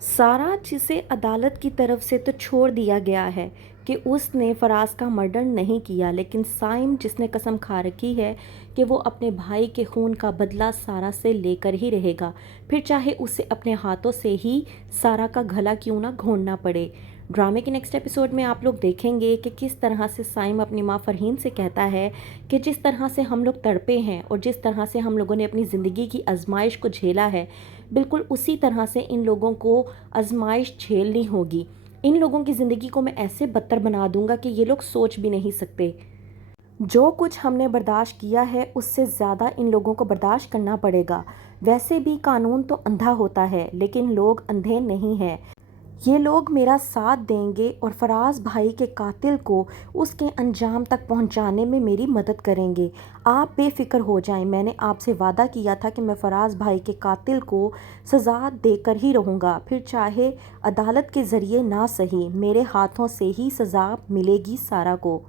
सारा जिसे अदालत की तरफ से तो छोड़ दिया गया है कि उसने फराज का मर्डर नहीं किया, लेकिन साइम जिसने कसम खा रखी है कि वो अपने भाई के खून का बदला सारा से लेकर ही रहेगा, फिर चाहे उसे अपने हाथों से ही सारा का गला क्यों ना घोंटना पड़े। ड्रामे के नेक्स्ट एपिसोड में आप लोग देखेंगे कि किस तरह से साइम अपनी माँ फरहीन से कहता है कि जिस तरह से हम लोग तड़पे हैं और जिस तरह से हम लोगों ने अपनी ज़िंदगी की आजमाइश को झेला है, बिल्कुल उसी तरह से इन लोगों को आजमाइश झेलनी होगी। इन लोगों की ज़िंदगी को मैं ऐसे बदतर बना दूंगा कि ये लोग सोच भी नहीं सकते। जो कुछ हमने बर्दाश्त किया है उससे ज़्यादा इन लोगों को बर्दाश्त करना पड़ेगा। वैसे भी कानून तो अंधा होता है, लेकिन लोग अंधे नहीं हैं। ये लोग मेरा साथ देंगे और फराज भाई के कातिल को उसके अंजाम तक पहुंचाने में मेरी मदद करेंगे। आप बेफिक्र हो जाएं, मैंने आपसे वादा किया था कि मैं फराज भाई के कातिल को सज़ा देकर ही रहूँगा, फिर चाहे अदालत के ज़रिए ना सही, मेरे हाथों से ही सज़ा मिलेगी सारा को।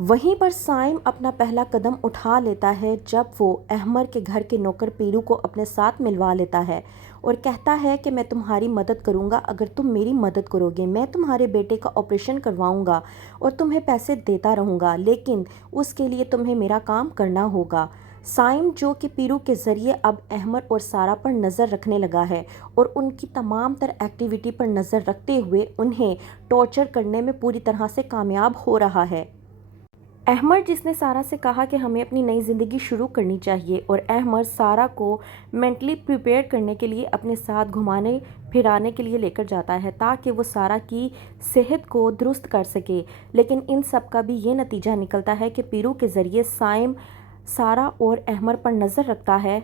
वहीं पर साइम अपना पहला कदम उठा लेता है जब वो अहमर के घर के नौकर पीरू को अपने साथ मिलवा लेता है और कहता है कि मैं तुम्हारी मदद करूंगा अगर तुम मेरी मदद करोगे। मैं तुम्हारे बेटे का ऑपरेशन करवाऊंगा और तुम्हें पैसे देता रहूंगा, लेकिन उसके लिए तुम्हें मेरा काम करना होगा। साइम जो कि पीरू के ज़रिए अब अहमर और सारा पर नज़र रखने लगा है और उनकी तमाम तर एक्टिविटी पर नज़र रखते हुए उन्हें टॉर्चर करने में पूरी तरह से कामयाब हो रहा है। अहमर जिसने सारा से कहा कि हमें अपनी नई ज़िंदगी शुरू करनी चाहिए और अहमर सारा को मेंटली प्रिपेयर करने के लिए अपने साथ घुमाने फिराने के लिए लेकर जाता है ताकि वो सारा की सेहत को दुरुस्त कर सके। लेकिन इन सब का भी ये नतीजा निकलता है कि पीरू के ज़रिए साइम सारा और अहमर पर नज़र रखता है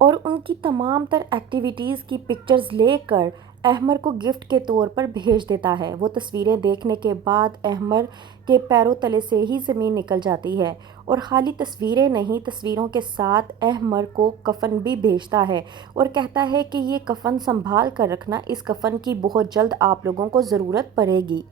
और उनकी तमाम तर एक्टिविटीज़ की पिक्चर्स लेकर अहमर को गिफ्ट के तौर पर भेज देता है। वो तस्वीरें देखने के बाद अहमर के पैरों तले से ही ज़मीन निकल जाती है और खाली तस्वीरें नहीं, तस्वीरों के साथ अहमर को कफन भी भेजता है और कहता है कि ये कफन संभाल कर रखना, इस कफन की बहुत जल्द आप लोगों को ज़रूरत पड़ेगी।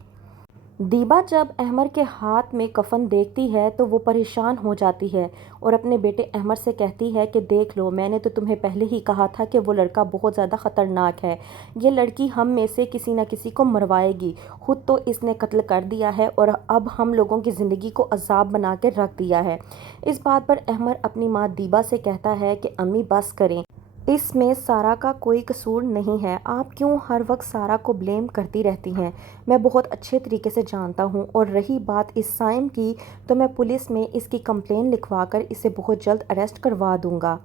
दीबा जब अहमर के हाथ में कफन देखती है तो वो परेशान हो जाती है और अपने बेटे अहमर से कहती है कि देख लो, मैंने तो तुम्हें पहले ही कहा था कि वो लड़का बहुत ज़्यादा ख़तरनाक है। ये लड़की हम में से किसी न किसी को मरवाएगी। खुद तो इसने कत्ल कर दिया है और अब हम लोगों की ज़िंदगी को अजाब बना के रख दिया है। इस बात पर अहमर अपनी माँ दीबा से कहता है कि अम्मी बस करें, इसमें सारा का कोई कसूर नहीं है। आप क्यों हर वक्त सारा को ब्लेम करती रहती हैं? मैं बहुत अच्छे तरीके से जानता हूँ। और रही बात इस साइम की, तो मैं पुलिस में इसकी कंप्लेन लिखवा कर इसे बहुत जल्द अरेस्ट करवा दूँगा।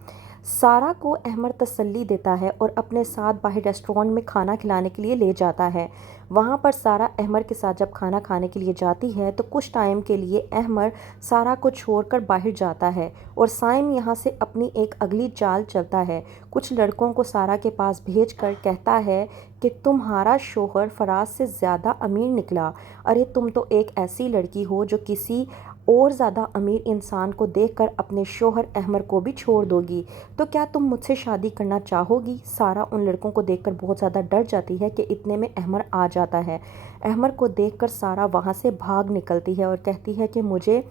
सारा को अहमर तसल्ली देता है और अपने साथ बाहर रेस्टोरेंट में खाना खिलाने के लिए ले जाता है। वहाँ पर सारा अहमर के साथ जब खाना खाने के लिए जाती है तो कुछ टाइम के लिए अहमर सारा को छोड़कर बाहर जाता है और साइम यहाँ से अपनी एक अगली चाल चलता है। कुछ लड़कों को सारा के पास भेजकर कहता है कि तुम्हारा शोहर फराज से ज़्यादा अमीर निकला। अरे तुम तो एक ऐसी लड़की हो जो किसी और ज़्यादा अमीर इंसान को देखकर अपने शोहर अहमर को भी छोड़ दोगी, तो क्या तुम मुझसे शादी करना चाहोगी? सारा उन लड़कों को देखकर बहुत ज़्यादा डर जाती है कि इतने में अहमर आ जाता है। अहमर को देखकर सारा वहाँ से भाग निकलती है और कहती है कि मुझे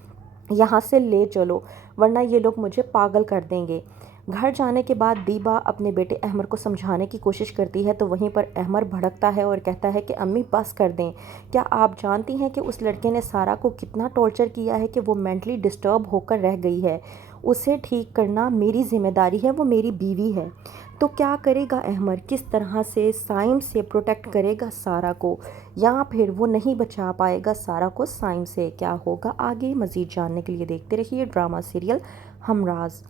यहाँ से ले चलो, वरना ये लोग मुझे पागल कर देंगे। घर जाने के बाद दीबा अपने बेटे अहमर को समझाने की कोशिश करती है तो वहीं पर अहमर भड़कता है और कहता है कि अम्मी बस कर दें। क्या आप जानती हैं कि उस लड़के ने सारा को कितना टॉर्चर किया है कि वो मेंटली डिस्टर्ब होकर रह गई है। उसे ठीक करना मेरी जिम्मेदारी है, वो मेरी बीवी है। तो क्या करेगा अहमर? किस तरह से साइम से प्रोटेक्ट करेगा सारा को, या फिर वो नहीं बचा पाएगा सारा को साइम से? क्या होगा आगे? मज़ीद जानने के लिए देखते रहिए ड्रामा सीरियल हमराज।